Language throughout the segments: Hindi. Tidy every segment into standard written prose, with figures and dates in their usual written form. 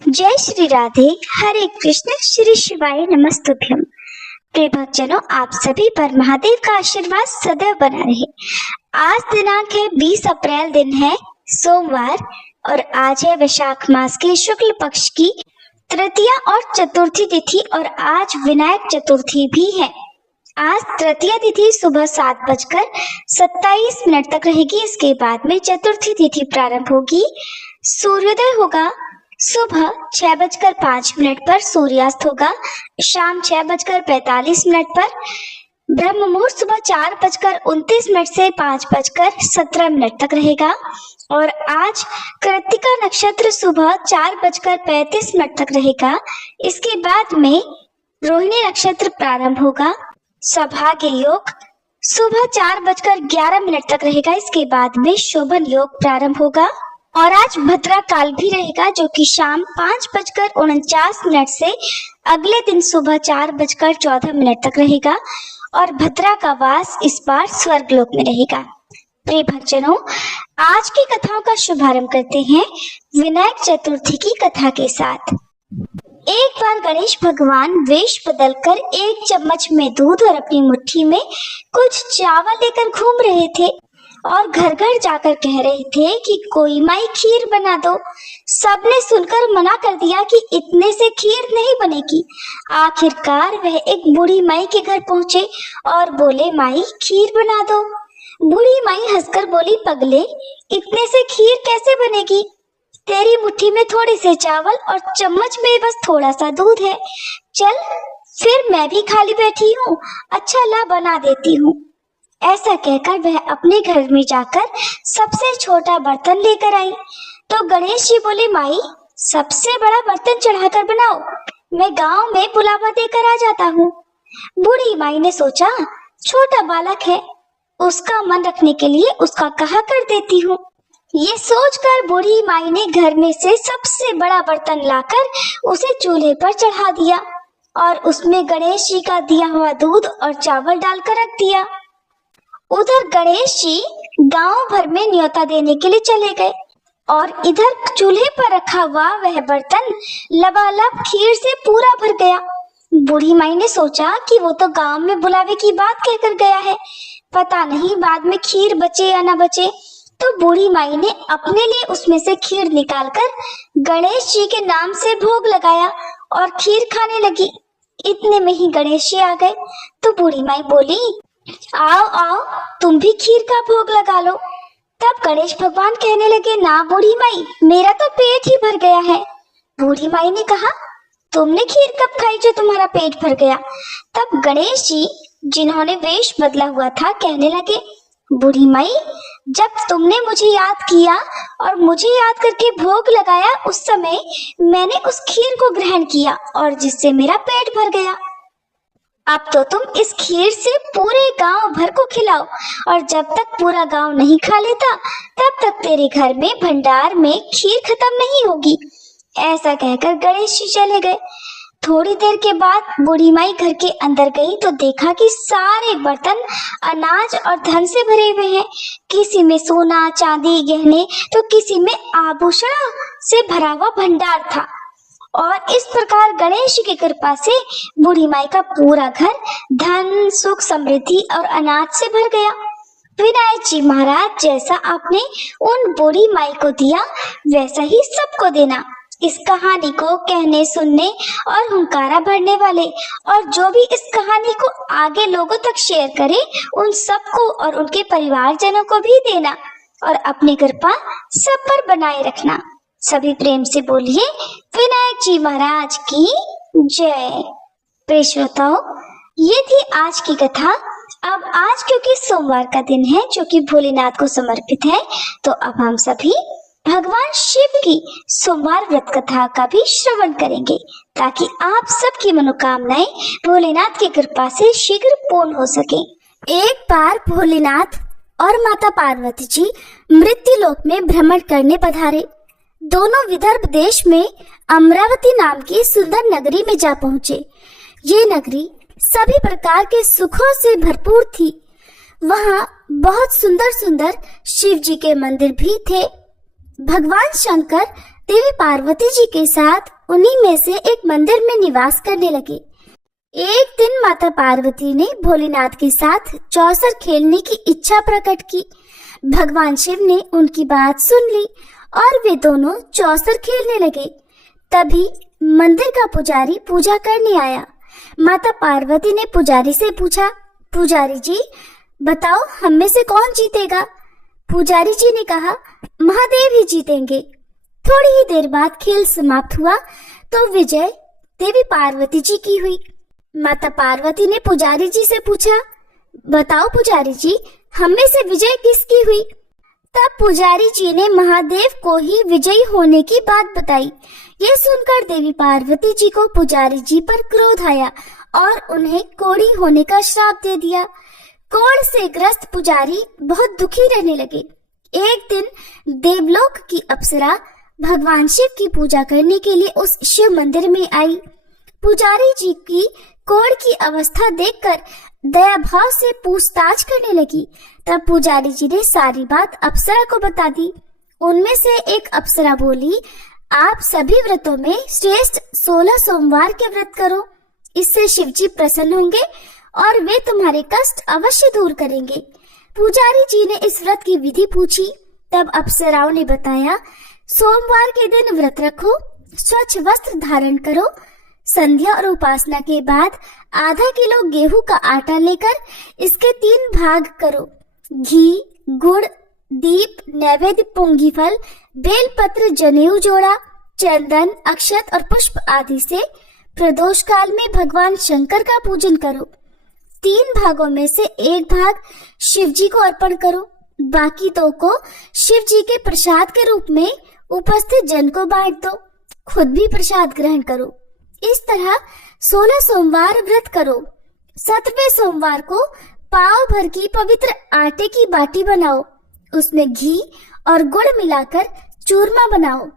जय श्री राधे, हरे कृष्ण, श्री शिवाय नमस्तुभ्यम। प्रिय भक्तजनों, आप सभी पर महादेव का आशीर्वाद सदैव बना रहे। आज दिनांक है 20 अप्रैल, दिन है सोमवार और आज है वैशाख मास के शुक्ल पक्ष की तृतीया और चतुर्थी तिथि और आज विनायक चतुर्थी भी है। आज तृतीया तिथि सुबह 7:27 तक रहेगी। इसके बाद में चतुर्थी तिथि प्रारंभ होगी। सूर्योदय होगा सुबह 6:05 पर, सूर्यास्त होगा शाम 6:45 पर। ब्रह्म मुहूर्त सुबह 4:29 से 5:17 तक रहेगा और आज कृत्तिका नक्षत्र सुबह 4:35 तक रहेगा। इसके बाद में रोहिणी नक्षत्र प्रारंभ होगा। सौभाग्य योग सुबह 4:11 तक रहेगा। इसके बाद में शोभन योग प्रारंभ होगा और आज भद्रा काल भी रहेगा, जो कि शाम 5:49 से अगले दिन सुबह 4:14 तक रहेगा और भद्रा का वास इस बार स्वर्गलोक में रहेगा। प्रिय भक्तजनों, आज की कथाओं का शुभारंभ करते हैं विनायक चतुर्थी की कथा के साथ। एक बार गणेश भगवान वेश बदलकर 1 चम्मच में दूध और अपनी मुट्ठी में कुछ चावल लेकर घूम रहे थे और घर घर जाकर कह रहे थे कि कोई माई खीर बना दो। सबने सुनकर मना कर दिया कि इतने से खीर नहीं बनेगी। आखिरकार वह एक बूढ़ी माई के घर पहुंचे और बोले, माई खीर बना दो। बूढ़ी माई हंसकर बोली, पगले, इतने से खीर कैसे बनेगी? तेरी मुट्ठी में थोड़े से चावल और चम्मच में बस थोड़ा सा दूध है। चल, फिर मैं भी खाली बैठी हूँ, अच्छा ला बना देती हूँ। ऐसा कहकर वह अपने घर में जाकर सबसे छोटा बर्तन लेकर आई तो गणेश जी बोले, माई सबसे बड़ा बर्तन चढ़ाकर बनाओ, मैं गांव में बुलावा देकर आ जाता हूँ। बूढ़ी माई ने सोचा, छोटा बालक है, उसका मन रखने के लिए उसका कहा कर देती हूँ। ये सोचकर बूढ़ी माई ने घर में से सबसे बड़ा बर्तन लाकर उसे चूल्हे पर चढ़ा दिया और उसमें गणेश जी का दिया हुआ दूध और चावल डालकर रख दिया। उधर गणेश जी गांव भर में न्योता देने के लिए चले गए और इधर चूल्हे पर रखा हुआ वह बर्तन लबालब खीर से पूरा भर गया। बूढ़ी माई ने सोचा कि वो तो गांव में बुलावे की बात कहकर गया है, पता नहीं बाद में खीर बचे या ना बचे। तो बूढ़ी माई ने अपने लिए उसमें से खीर निकालकर गणेश जी के नाम से भोग लगाया और खीर खाने लगी। इतने में ही गणेश जी आ गए तो बूढ़ी माई बोली, आओ आओ, तुम भी खीर का भोग लगा लो। तब गणेश भगवान कहने लगे, ना बूढ़ी माई, मेरा तो पेट ही भर गया है। बूढ़ी माई ने कहा, तुमने खीर कब खाई जो तुम्हारा पेट भर गया? तब गणेश जी, जिन्होंने वेश बदला हुआ था, कहने लगे, बूढ़ी माई, जब तुमने मुझे याद किया और मुझे याद करके भोग लगाया, उस समय मैंने उस खीर को ग्रहण किया और जिससे मेरा पेट भर गया। अब तो तुम इस खीर से पूरे गांव भर को खिलाओ और जब तक पूरा गांव नहीं खा लेता तब तक तेरे घर में भंडार में खीर खत्म नहीं होगी। ऐसा कहकर गणेश जी चले गए। थोड़ी देर के बाद बूढ़ी माई घर के अंदर गई तो देखा कि सारे बर्तन अनाज और धन से भरे हुए हैं। किसी में सोना चांदी गहने तो किसी में आभूषण से भरा हुआ भंडार था और इस प्रकार गणेश की कृपा से बूढ़ी माई का पूरा घर धन सुख समृद्धि और अनाज से भर गया। विनायक जी महाराज, जैसा आपने उन बूढ़ी माई को दिया वैसा ही सबको देना। इस कहानी को कहने सुनने और हुंकारा भरने वाले और जो भी इस कहानी को आगे लोगों तक शेयर करे, उन सबको और उनके परिवारजनों को भी देना और अपनी कृपा सब पर बनाए रखना। सभी प्रेम से बोलिए, विनायक जी महाराज की जय। प्रिय श्रोताओ, ये थी आज की कथा। अब आज क्योंकि सोमवार का दिन है जो कि भोलेनाथ को समर्पित है, तो अब हम सभी भगवान शिव की सोमवार व्रत कथा का भी श्रवण करेंगे ताकि आप सबकी मनोकामनाएं भोलेनाथ की कृपा से शीघ्र पूर्ण हो सके। एक बार भोलेनाथ और माता पार्वती जी मृत्युलोक में भ्रमण करने पधारे। दोनों विदर्भ देश में अमरावती नाम की सुंदर नगरी में जा पहुँचे। ये नगरी सभी प्रकार के सुखों से भरपूर थी। वहाँ बहुत सुंदर सुंदर शिव जी के मंदिर भी थे। भगवान शंकर देवी पार्वती जी के साथ उन्हीं में से एक मंदिर में निवास करने लगे। एक दिन माता पार्वती ने भोलेनाथ के साथ चौसर खेलने की इच्छा प्रकट की। भगवान शिव ने उनकी बात सुन ली और वे दोनों चौसर खेलने लगे। तभी मंदिर का पुजारी पूजा करने आया। माता पार्वती ने पुजारी से पूछा, पुजारी जी बताओ हम में से कौन जीतेगा? पुजारी जी ने कहा, महादेव ही जीतेंगे। थोड़ी ही देर बाद खेल समाप्त हुआ तो विजय देवी पार्वती जी की हुई। माता पार्वती ने पुजारी जी से पूछा, बताओ पुजारी जी हम में से विजय किसकी हुई? तब पुजारी जी ने महादेव को ही विजयी होने की बात बताई। ये सुनकर देवी पार्वती जी को पुजारी जी पर क्रोध आया और उन्हें कोढ़ी होने का श्राप दे दिया। कोढ़ से ग्रस्त पुजारी बहुत दुखी रहने लगे। एक दिन देवलोक की अप्सरा भगवान शिव की पूजा करने के लिए उस शिव मंदिर में आई। पुजारी जी की कोढ़ की अवस्था देखकर दया भाव से पूछताछ करने लगी। तब पुजारी जी ने सारी बात अप्सरा को बता दी। उनमें से एक अप्सरा बोली, आप सभी व्रतों में श्रेष्ठ 16 सोमवार के व्रत करो, इससे शिव जी प्रसन्न होंगे और वे तुम्हारे कष्ट अवश्य दूर करेंगे। पुजारी जी ने इस व्रत की विधि पूछी। तब अप्सराओं ने बताया, सोमवार के दिन व्रत रखो, स्वच्छ वस्त्र धारण करो, संध्या और उपासना के बाद आधा किलो गेहूं का आटा लेकर इसके 3 भाग करो। घी, गुड़, दीप, नैवेद्य, पुंगी फल, बेलपत्र, जनेऊ जोड़ा, चंदन, अक्षत और पुष्प आदि से प्रदोष काल में भगवान शंकर का पूजन करो। 3 भागों में से 1 भाग शिव जी को अर्पण करो, बाकी 2 को शिव जी के प्रसाद के रूप में उपस्थित जन को बांट दो। खुद भी प्रसाद ग्रहण करो। इस तरह 16 सोमवार व्रत करो। 7वें सोमवार को पाव भर की पवित्र आटे की बाटी बनाओ, उसमें घी और गुड़ मिलाकर चूरमा बनाओ,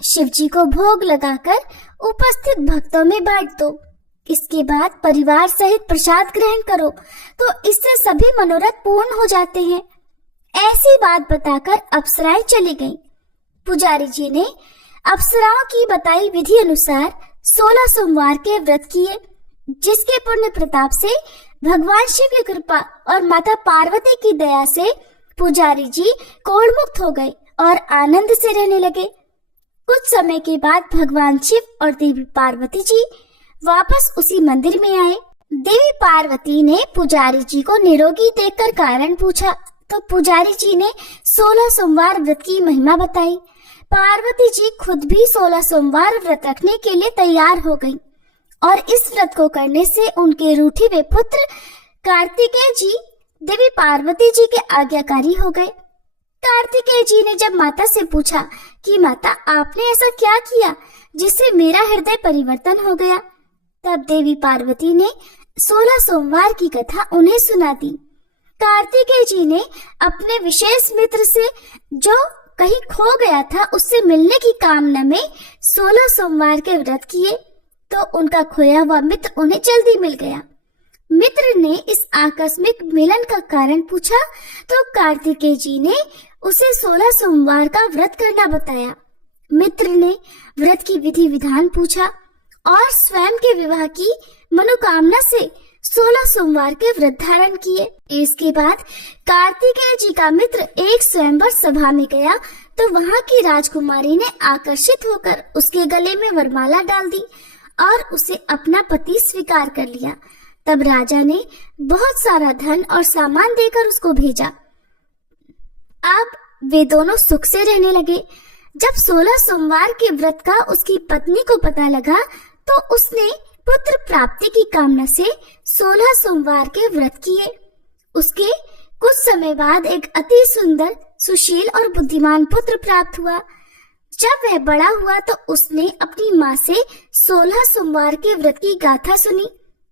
शिव जी को भोग लगाकर उपस्थित भक्तों में बांट दो। इसके बाद परिवार सहित प्रसाद ग्रहण करो तो इससे सभी मनोरथ पूर्ण हो जाते हैं। ऐसी बात बताकर अप्सराएं चली गईं। पुजारी जी ने अप्सराओं की बताई विधि अनुसार 16 सोमवार के व्रत किए, जिसके पुण्य प्रताप से भगवान शिव की कृपा और माता पार्वती की दया से पुजारी जी कोढ़ मुक्त हो गए और आनंद से रहने लगे। कुछ समय के बाद भगवान शिव और देवी पार्वती जी वापस उसी मंदिर में आए। देवी पार्वती ने पुजारी जी को निरोगी देखकर कारण पूछा तो पुजारी जी ने 16 सोमवार व्रत की महिमा बताई। पार्वती जी खुद भी 16 सोमवार व्रत रखने के लिए तैयार हो गईं और इस व्रत को करने से उनके रूठे हुए पुत्र कार्तिकेय जी देवी पार्वती जी के आज्ञाकारी हो गए। कार्तिकेय जी ने जब माता से पूछा कि माता आपने ऐसा क्या किया जिससे मेरा हृदय परिवर्तन हो गया, तब देवी पार्वती ने 16 सोमवार की कथा उन्हें सुना दी। कार्तिकेय जी ने अपने विशेष मित्र से जो कहीं खो गया था उससे मिलने की कामना में 16 सोमवार के व्रत किए तो उनका खोया हुआ मित्र उन्हें जल्दी मिल गया। मित्र ने इस आकस्मिक मिलन का कारण पूछा तो कार्तिकेय जी ने उसे 16 सोमवार का व्रत करना बताया। मित्र ने व्रत की विधि विधान पूछा और स्वयं के विवाह की मनोकामना से 16 सोमवार के व्रत धारण किए। इसके बाद कार्तिकेय जी का मित्र एक स्वयंवर सभा में गया तो वहां की राजकुमारी ने आकर्षित होकर उसके गले में वरमाला डाल दी और उसे अपना पति स्वीकार कर लिया। तब राजा ने बहुत सारा धन और सामान देकर उसको भेजा। अब वे दोनों सुख से रहने लगे। जब 16 सोमवार के व्रत का उसकी पत्नी को पता लगा तो उसने पुत्र प्राप्ति की कामना से 16 सोमवार के व्रत किए। उसके कुछ समय बाद एक अति सुंदर, सुशील और बुद्धिमान पुत्र प्राप्त हुआ। जब वह बड़ा हुआ तो उसने अपनी माँ से 16 सोमवार के व्रत की गाथा सुनी।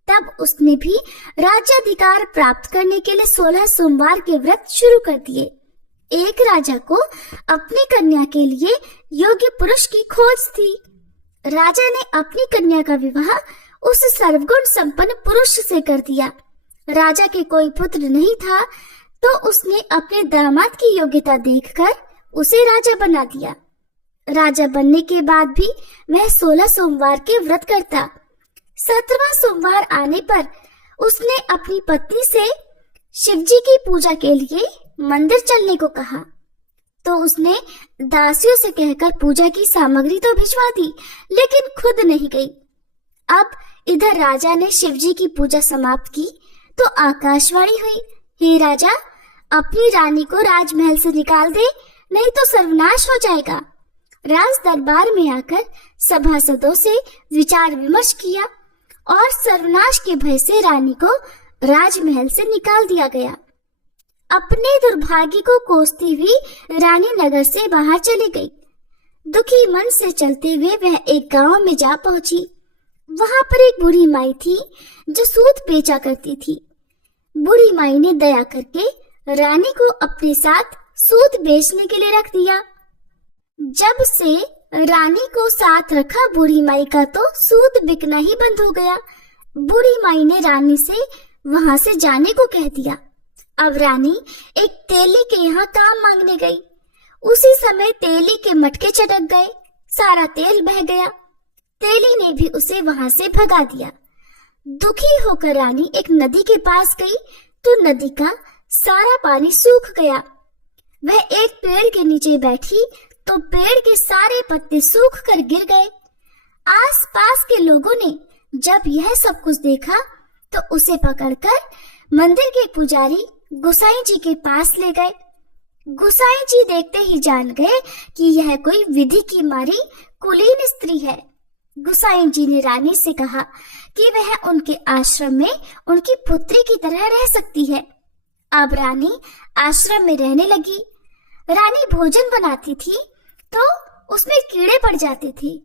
तब उसने भी राज्याधिकार प्राप्त करने के लिए 16 सोमवार के व्रत शुरू कर दिए। एक राजा को अपनी कन्या के लिए योग्य पुरुष की खोज थी। राजा ने अपनी कन्या का विवाह उस सर्वगुण संपन्न पुरुष से कर दिया। राजा के कोई पुत्र नहीं था तो उसने अपने दामाद की योग्यता देखकर उसे राजा बना दिया। राजा बनने के बाद भी वह 16 सोमवार के व्रत करता। 17वां सोमवार आने पर उसने अपनी पत्नी से शिवजी की पूजा के लिए मंदिर चलने को कहा, तो उसने दासियों से कहकर पूजा की सामग्री तो भिजवा दी, लेकिन खुद नहीं गई। अब इधर राजा ने शिवजी की पूजा समाप्त की तो आकाशवाणी हुई, हे राजा, अपनी रानी को राजमहल से निकाल दे, नहीं तो सर्वनाश हो जाएगा। राज दरबार में आकर सभासदों से विचार विमर्श किया और सर्वनाश के भय से रानी को राजमहल से निकाल दिया गया। अपने दुर्भाग्य को कोसती हुई रानी नगर से बाहर चली गई। दुखी मन से चलते हुए वह एक गांव में जा पहुंची। वहां पर एक बूढ़ी माई थी जो सूत बेचा करती थी। बूढ़ी माई ने दया करके रानी को अपने साथ सूत बेचने के लिए रख दिया। जब से रानी को साथ रखा बूढ़ी माई का तो सूत बिकना ही बंद हो गया। बूढ़ी माई ने रानी से वहां से जाने को कह दिया। अब रानी एक तेली के यहाँ काम मांगने गई। उसी समय तेली के मटके चटक गए, सारा तेल बह गया। तेली ने भी उसे वहां से भगा दिया। दुखी होकर रानी एक नदी के पास गई तो नदी का सारा पानी सूख गया। वह एक पेड़ के नीचे बैठी तो पेड़ के सारे पत्ते सूख कर गिर गए। आसपास के लोगों ने जब यह सब कुछ देखा तो उसे पकड़कर मंदिर के पुजारी गोसाई जी के पास ले गए। गोसाई जी देखते ही जान गए कि यह कोई विधि की मारी कुलीन स्त्री है। गोसाई जी ने रानी से कहा कि वह उनके आश्रम में उनकी पुत्री की तरह रह सकती है। अब रानी आश्रम में रहने लगी। रानी भोजन बनाती थी तो उसमें कीड़े पड़ जाते थे।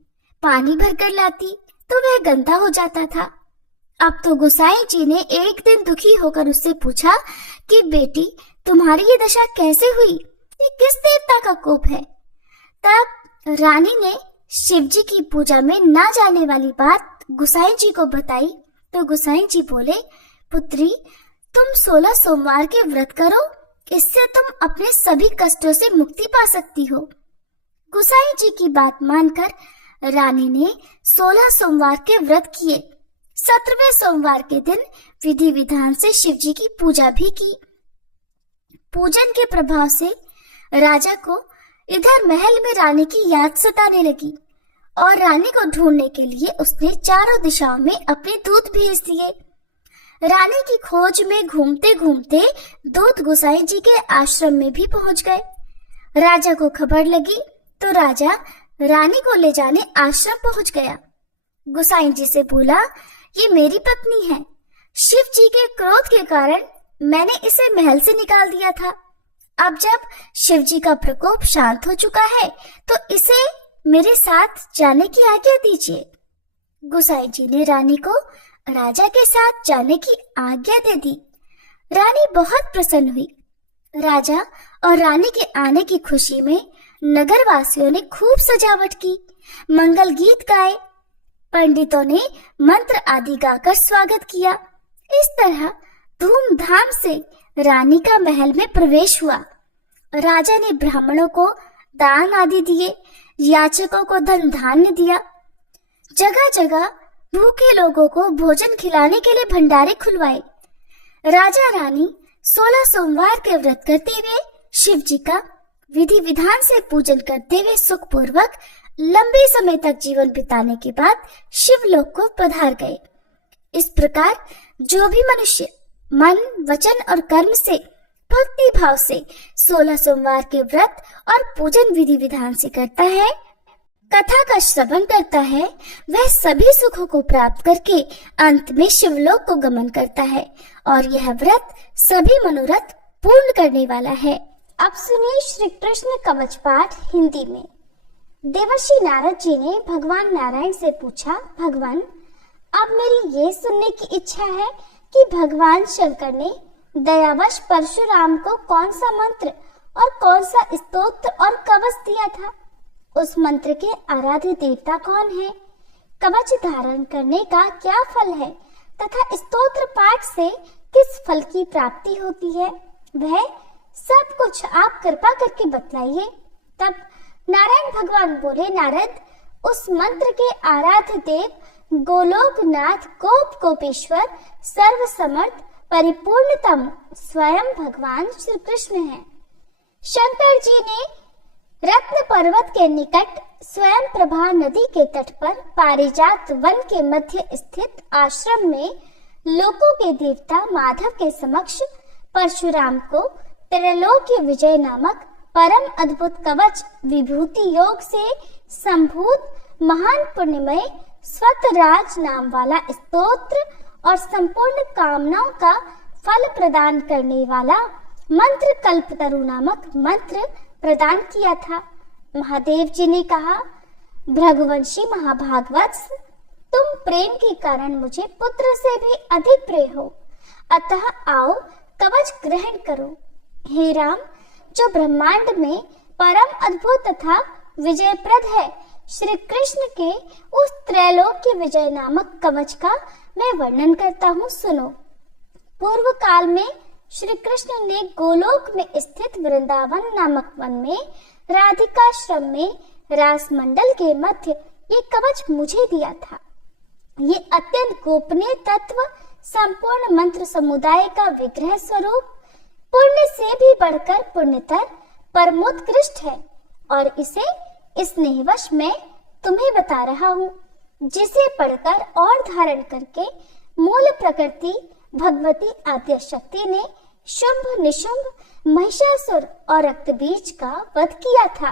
पानी भरकर लाती तो वह गंदा हो जाता था। अब तो गोसाई जी ने एक दिन दुखी होकर उससे पूछा कि बेटी, तुम्हारी ये दशा कैसे हुई? ये किस देवता का कोप है? तब रानी ने शिवजी की पूजा में ना जाने वाली बात गोसाई जी को बताई तो गोसाई जी बोले, पुत्री, तुम 16 सोमवार के व्रत करो, इससे तुम अपने सभी कष्टों से मुक्ति पा सकती हो। गोसाई जी की बात मानकर रानी ने 16 सोमवार के व्रत किए। 17वें सोमवार के दिन विधि विधान से शिवजी की पूजा भी की। पूजन के प्रभाव से राजा को इधर महल में रानी की याद सताने लगी और रानी को ढूंढने के लिए उसने चारों दिशाओं में अपने दूत भेज दिए। रानी की खोज में घूमते घूमते दूत गोसाई जी के आश्रम में भी पहुंच गए। राजा को खबर लगी तो राजा रानी को ले जाने आश्रम पहुंच गया। गोसाई जी से बोला, ये मेरी पत्नी है। शिव जी के क्रोध के कारण मैंने इसे महल से निकाल दिया था। अब जब शिव जी का प्रकोप शांत हो चुका है तो इसे मेरे साथ जाने की आज्ञा दीजिए। गोसाई जी ने रानी को राजा के साथ जाने की आज्ञा दे दी। रानी बहुत प्रसन्न हुई। राजा और रानी के आने की खुशी में नगरवासियों ने खूब सजावट की, मंगल गीत गाए, पंडितों ने मंत्र आदि गाकर स्वागत किया। इस तरह धूमधाम से रानी का महल में प्रवेश हुआ। राजा ने ब्राह्मणों को दान आदि दिए, याचकों को धन धान्य दिया। जगह जगह भूखे लोगों को भोजन खिलाने के लिए भंडारे खुलवाए। राजा रानी 16 सोमवार के व्रत करते हुए शिव जी का विधि विधान से पूजन करते हुए सुखपूर्वक लंबे समय तक जीवन बिताने के बाद शिवलोक को पधार गए। इस प्रकार जो भी मनुष्य मन, वचन और कर्म से भक्ति भाव से 16 सोमवार के व्रत और पूजन विधि विधान से करता है, कथा का श्रवण करता है, वह सभी सुखों को प्राप्त करके अंत में शिवलोक को गमन करता है और यह व्रत सभी मनोरथ पूर्ण करने वाला है। अब सुनिए श्री कृष्ण कवच पाठ हिंदी में। देवर्षि नारद जी ने भगवान नारायण से पूछा, भगवान, अब मेरी ये सुनने की इच्छा है कि भगवान शंकर ने दयावश परशुराम को कौन सा मंत्र और कौन सा स्तोत्र और कवच दिया था? उस मंत्र के आराध्य देवता कौन है? कवच धारण करने का क्या फल है तथा स्तोत्र पाठ से किस फल की प्राप्ति होती है? वह सब कुछ आप कृपा करके बतलाइए। तब नारायण भगवान बोले, नारद, उस मंत्र के आराध्य देव गोलोकनाथ गोप गोपेश्वर सर्वसमर्थ परिपूर्णतम स्वयं भगवान श्री कृष्ण हैं। शंकर जी ने रत्न पर्वत के निकट स्वयं प्रभा नदी के तट पर पारिजात वन के मध्य स्थित आश्रम में लोकों के देवता माधव के समक्ष परशुराम को त्रैलोक्य विजय नामक परम अद्भुत कवच विभूति योग से संभूत महान पुण्यमय स्वतराज नाम वाला स्तोत्र और संपूर्ण कामनाओं का फल प्रदान करने वाला मंत्र कल्पतरु नामक मंत्र प्रदान किया था। महादेव जी ने कहा, भृगुवंशी महाभागवत्स, तुम प्रेम के कारण मुझे पुत्र से भी अधिक प्रिय हो, अतः आओ कवच ग्रहण करो। हे राम, जो ब्रह्मांड में परम अद्भुत तथा विजयप्रद है, श्री कृष्ण के उस त्रैलोक्य विजय नामक कवच का मैं वर्णन करता हूँ, सुनो। पूर्व काल में श्री कृष्ण ने गोलोक में स्थित वृंदावन नामक वन में राधिकाश्रम में रास मंडल के मध्य ये कवच मुझे दिया था। ये अत्यंत गोपनीय तत्व संपूर्ण मंत्र समुदाय का विग्रह स्वरूप पुण्य से भी बढ़कर पुण्यतर परमोत्कृष्ट है और इसे स्नेहवश मैं तुम्हें बता रहा हूँ, जिसे पढ़कर और धारण करके मूल प्रकृति भगवती आद्य शक्ति ने शुंभ निशुंभ महिषासुर और रक्तबीज का वध किया था,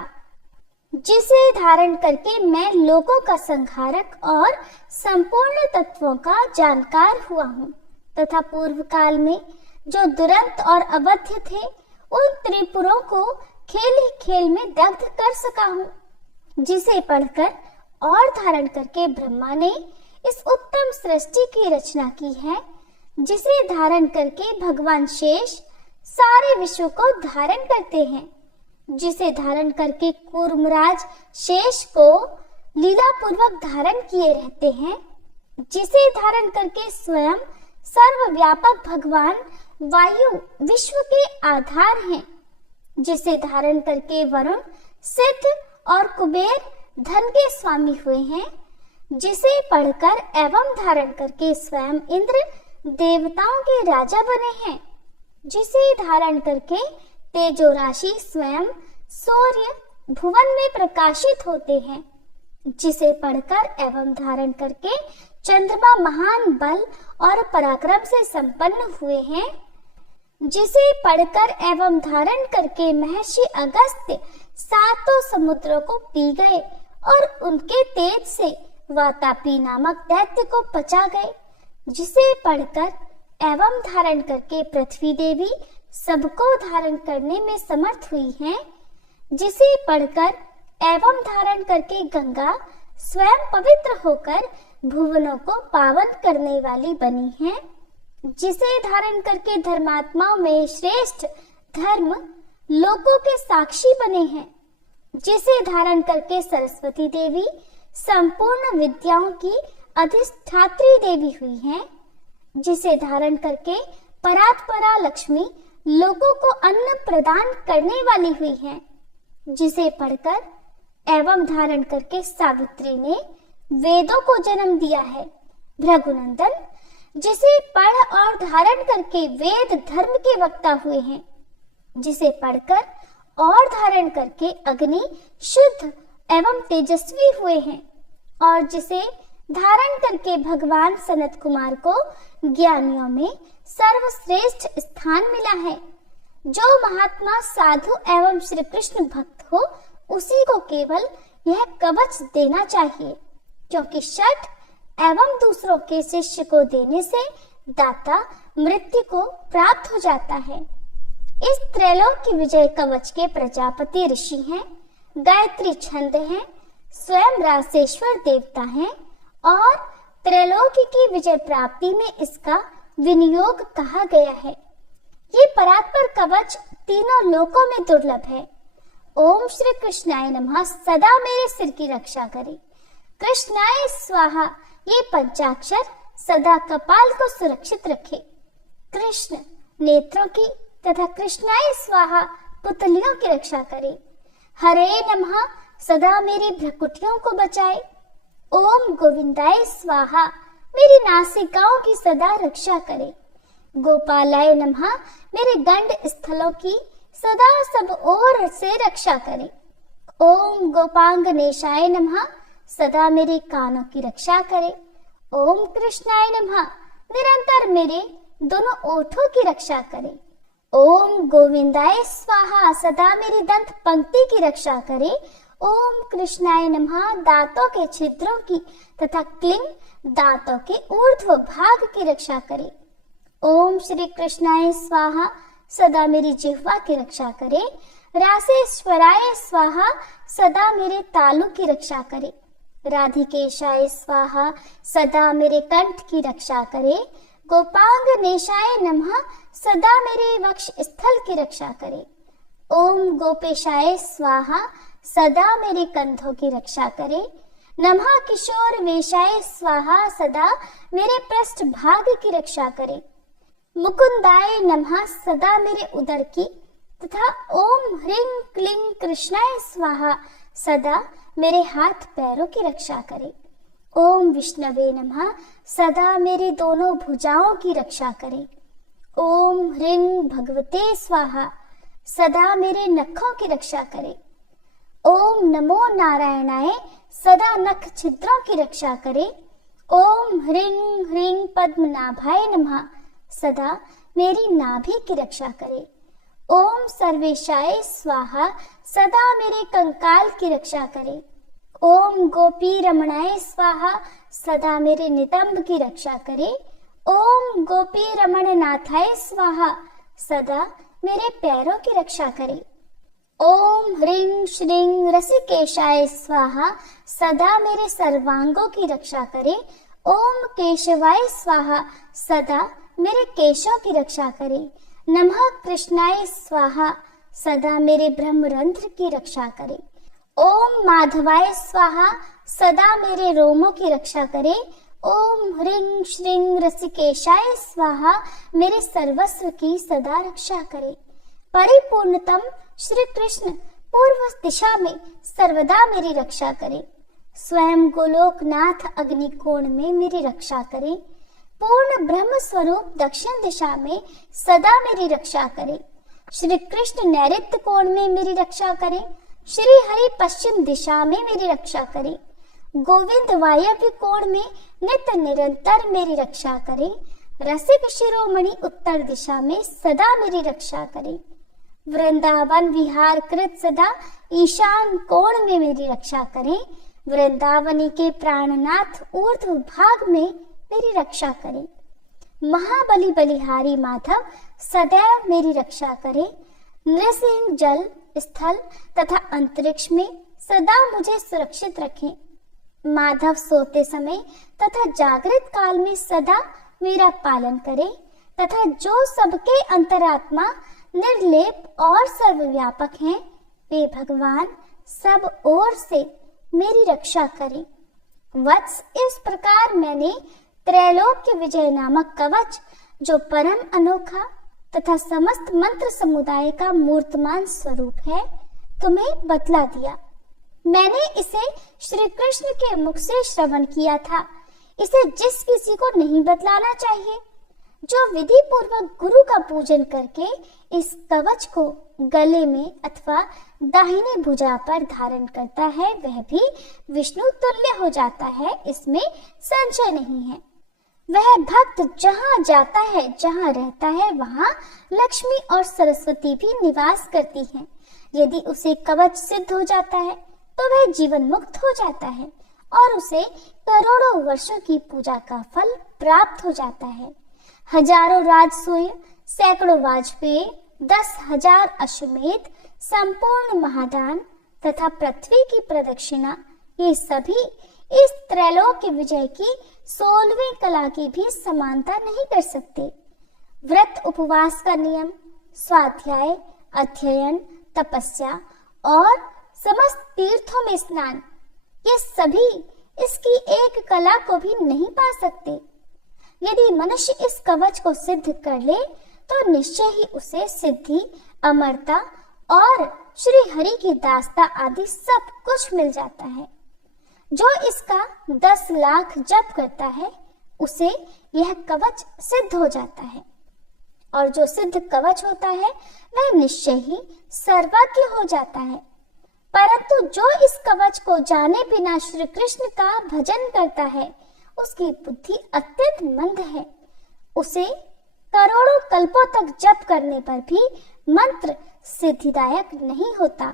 जिसे धारण करके मैं लोगों का संहारक और संपूर्ण तत्वों का जानकार हुआ हूँ तथा पूर्व काल में जो दुरंत और अवध्य थे उन त्रिपुरों को खेल ही खेल में दग्ध कर सका हूँ, जिसे पढ़कर और धारण करके ब्रह्मा ने इस उत्तम सृष्टि की रचना की है, जिसे धारण करके भगवान शेष सारे विश्व को धारण करते हैं, जिसे धारण करके कूर्मराज शेष को लीला पूर्वक धारण किए रहते हैं, जिसे धारण करके स्वयं सर्वव्यापक भगवान वायु विश्व के आधार हैं, जिसे धारण करके वरुण सिद्ध और कुबेर धन के स्वामी हुए हैं, जिसे पढ़कर एवं धारण करके स्वयं इंद्र देवताओं के राजा बने हैं, जिसे धारण करके तेजो राशि स्वयं सूर्य भुवन में प्रकाशित होते हैं, जिसे पढ़कर एवं धारण करके चंद्रमा महान बल और पराक्रम से संपन्न हुए हैं, जिसे पढ़कर एवं धारण करके महर्षि अगस्त्य सातों समुद्रों को पी गए और उनके तेज से वातापी नामक दैत्य को पचा गए, जिसे पढ़कर एवं धारण करके पृथ्वी देवी सबको धारण करने में समर्थ हुई हैं, जिसे पढ़कर एवं धारण करके गंगा स्वयं पवित्र होकर भुवनों को पावन करने वाली बनी है, जिसे धारण करके धर्मात्माओं में श्रेष्ठ धर्म लोकों के साक्षी बने हैं, जिसे धारण करके सरस्वती देवी संपूर्ण विद्याओं की अधिष्ठात्री देवी हुई हैं, जिसे धारण करके परात्परा लक्ष्मी लोगों को अन्न प्रदान करने वाली हुई हैं, जिसे पढ़कर एवं धारण करके सावित्री ने वेदों को जन्म दिया है। भृगुनंदन, जिसे पढ़ और धारण करके वेद धर्म के वक्ता हुए हैं, जिसे पढ़कर और धारण करके अग्नि शुद्ध एवं तेजस्वी हुए हैं और जिसे धारण करके भगवान सनत कुमार को ज्ञानियों में सर्वश्रेष्ठ स्थान मिला है। जो महात्मा साधु एवं श्री कृष्ण भक्त हो उसी को केवल यह कवच देना चाहिए, क्योंकि शठ एवं दूसरों के शिष्य को देने से दाता मृत्यु को प्राप्त हो जाता है। इस त्रैलोक्य विजय कवच के प्रजापति ऋषि हैं, गायत्री छंद हैं, स्वयं रासेश्वर देवता हैं और त्रैलोक्य की विजय प्राप्ति में इसका विनियोग कहा गया है। ये परात्पर कवच तीनों लोकों में दुर्लभ है। ओम श्री कृष्णाय नमः सदा मेरे सिर की रक्षा करे। कृष्णाय स्वाहा ये पंचाक्षर सदा कपाल को सुरक्षित रखे। कृष्ण नेत्रों की तथा कृष्णाय स्वाहा पुतलियों की रक्षा करे। हरे नमः सदा मेरी भ्रकुटियों को बचाए। ओम गोविंदाय स्वाहा, मेरी नासिकाओं की सदा रक्षा करे। गोपालाय नमः, मेरे दंड स्थलों की सदा सब ओर से रक्षा करे। ओम गोपांगनेशाय नमः, सदा मेरे कानों की रक्षा करे। ओम कृष्णाय नमः, निरंतर मेरे दोनों ओठों की रक्षा करे। ओम गोविंदाय स्वाहा, सदा मेरी दंत पंक्ति की रक्षा करे। ओम कृष्णाय नमः, दांतों के छिद्रों की तथा क्लिंग दांतों के ऊर्ध्व भाग की रक्षा करे। ओम श्री कृष्णाय स्वाहा, सदा मेरी जिह्वा की रक्षा करे। रासेश्वराय स्वाहा, सदा मेरे तालु की रक्षा करे। राधिकेशाय स्वाहा, सदा मेरे कंठ की रक्षा करे। गोपांगनेशाय नमः, सदा मेरे वक्ष स्थल की रक्षा करे। ओम गोपेशाय स्वाहा, सदा मेरे कंधों की रक्षा करे। नमः किशोर वेशाय स्वाहा, सदा मेरे पृष्ठ भाग की रक्षा करे। मुकुंदाय नमः, सदा मेरे उदर की तथा ओम ह्रीं क्लीं कृष्णाय स्वाहा, सदा मेरे हाथ पैरों की रक्षा करे। ओम विष्णवे नमः, सदा मेरी दोनों भुजाओं की रक्षा करे। ओम ह्रीं भगवते स्वाहा, सदा मेरे नखों की रक्षा करे। ओम नमो नारायणाय, सदा नख छिद्रों की रक्षा करे। ओम ह्रीं ह्रीं पद्मनाभाय नमः, सदा मेरी नाभि की रक्षा करे। ओम सर्वेशाय स्वाहा, सदा मेरे कंकाल की रक्षा करे। ओम गोपी रमणाय स्वाहा, सदा मेरे नितंब की रक्षा करे। ओम गोपी रमण नाथाय स्वाहा, सदा मेरे पैरों की रक्षा करे। ओम ह्रीं श्रीं रसिकेशाय स्वाहा, सदा मेरे सर्वांगों की रक्षा करे। ओम केशवाय स्वाहा, सदा मेरे केशों की रक्षा करे। नमः कृष्णाय स्वाहा, सदा मेरे ब्रह्मरंध्र की रक्षा करे। ओम माधवाय स्वाहा, सदा मेरे रोमों की रक्षा करे। ओम ह्रीं श्रीं रसिकेशाय स्वाहा, मेरे सर्वस्व की सदा रक्षा करे। परिपूर्णतम श्री कृष्ण पूर्व दिशा में सर्वदा मेरी रक्षा करे। स्वयं गोलोकनाथ अग्निकोण में मेरी रक्षा करे। पूर्ण ब्रह्म स्वरूप दक्षिण दिशा में सदा मेरी रक्षा करे। श्री कृष्ण नैऋत्य कोण में मेरी रक्षा करे। श्री हरि पश्चिम दिशा में मेरी रक्षा करे। गोविंद वायव्य कोण में नित्य निरंतर मेरी रक्षा करे। रसिक शिरोमणि उत्तर दिशा में सदा मेरी रक्षा करे। वृंदावन विहार कृत सदा ईशान कोण में मेरी रक्षा करे। वृंदावनी के प्राणनाथ ऊर्ध्व भाग में मेरी रक्षा करे। महाबली बलिहारी माधव सदैव मेरी रक्षा करे। नृसिंह जल स्थल तथा अंतरिक्ष में सदा मुझे सुरक्षित रखें। माधव सोते समय तथा जागृत काल में सदा मेरा पालन करे तथा जो सबके अंतरात्मा निर्लेप और सर्वव्यापक हैं, वे भगवान सब ओर से मेरी रक्षा करें। वत्स, इस प्रकार मैंने त्रैलोक्य विजय नामक कवच, जो परम अनोखा तथा समस्त मंत्र समुदाय का मूर्तमान स्वरूप है, तुम्हें बतला दिया। मैंने इसे श्री कृष्ण के मुख से श्रवण किया था। इसे जिस किसी को नहीं बतलाना चाहिए। जो विधि पूर्वक गुरु का पूजन करके इस कवच को गले में अथवा दाहिनी भुजा पर धारण करता है, वह भी विष्णु तुल्य हो जाता है, इसमें संशय नहीं है। वह भक्त जहाँ जाता है, जहाँ रहता है, वहाँ लक्ष्मी और सरस्वती भी निवास करती हैं। यदि उसे कवच सिद्ध हो जाता है तो वह जीवन मुक्त हो जाता है और उसे करोड़ों वर्षों की पूजा का फल प्राप्त हो जाता है। हजारों राजसूय, सैकड़ों वाजपेयी, 10,000 अश्वमेध, संपूर्ण महादान तथा पृथ्वी की प्रदक्षिणा, ये सभी इस त्रैलोक्य विजय की 16वीं कला की भी समानता नहीं कर सकते। व्रत उपवास का नियम, स्वाध्याय, अध्ययन, तपस्या और समस्त तीर्थों में स्नान, ये सभी इसकी एक कला को भी नहीं पा सकते। यदि मनुष्य इस कवच को सिद्ध कर ले तो निश्चय ही उसे सिद्धि, अमरता और श्री हरि की दास्ता आदि सब कुछ मिल जाता है। जो इसका 10 लाख जप करता है उसे यह कवच सिद्ध हो जाता है, और जो सिद्ध कवच होता है वह निश्चय ही सर्वज्ञ हो जाता है। परंतु जो इस कवच को जाने बिना श्री कृष्ण का भजन करता है उसकी बुद्धि अत्यंत मंद है। उसे करोड़ों कल्पों तक जप करने पर भी मंत्र सिद्धिदायक नहीं होता।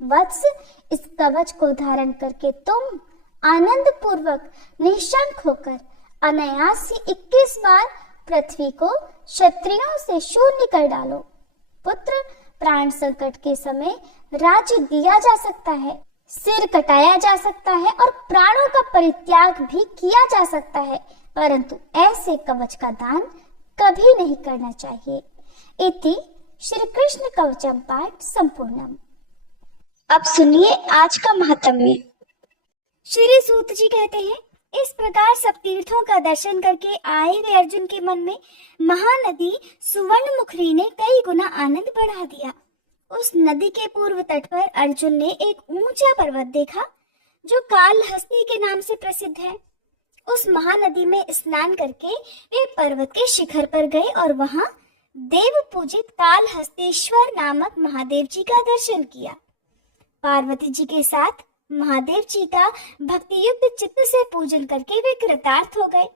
वत्स, इस कवच को धारण करके तुम आनंद पूर्वक निशंक होकर अनायास ही 21 बार पृथ्वी को क्षत्रियों से शून्य कर डालो। पुत्र, प्राण संकट के समय राज्य दिया जा सकता है, सिर कटाया जा सकता है और प्राणों का परित्याग भी किया जा सकता है, परंतु ऐसे कवच का दान कभी नहीं करना चाहिए। इति श्री कृष्ण कवचम पाठ संपूर्णम। अब सुनिए आज का महात्म्य। श्री सूत जी कहते हैं, इस प्रकार सब तीर्थों का दर्शन करके आए हुए अर्जुन के मन में महानदी सुवर्णमुखी ने कई गुना आनंद बढ़ा दिया। उस नदी के पूर्व तट पर अर्जुन ने एक ऊंचा पर्वत देखा जो कालहस्ती के नाम से प्रसिद्ध है। उस महानदी में स्नान करके वे पर्वत के शिखर पर गए और वहां देव पूजित कालहस्तेश्वर नामक महादेव जी का दर्शन किया। पार्वती जी के साथ महादेव जी का भक्ति युक्त चित्त से पूजन करके वे कृतार्थ हो गए।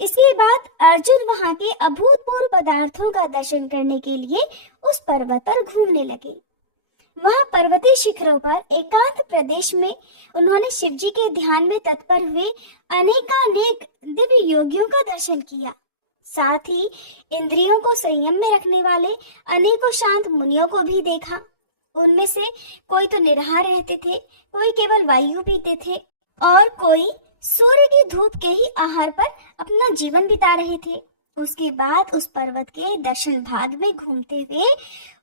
इसके बाद अर्जुन वहां के अभूतपूर्व पदार्थों का दर्शन करने के लिए उस पर्वत पर घूमने लगे। वहां पर्वतीय शिखरों पर एकांत प्रदेश में उन्होंने शिव जी के ध्यान में तत्पर हुए अनेकानेक दिव्य योगियों का दर्शन किया। साथ ही इंद्रियों को संयम में रखने वाले अनेकों शांत मुनियों को भी देखा। उनमें से कोई तो निराहार रहते थे, कोई केवल वायु पीते थे और कोई सूर्य की धूप के ही आहार पर अपना जीवन बिता रहे थे। उसके बाद उस पर्वत के दक्षिण भाग में घूमते हुए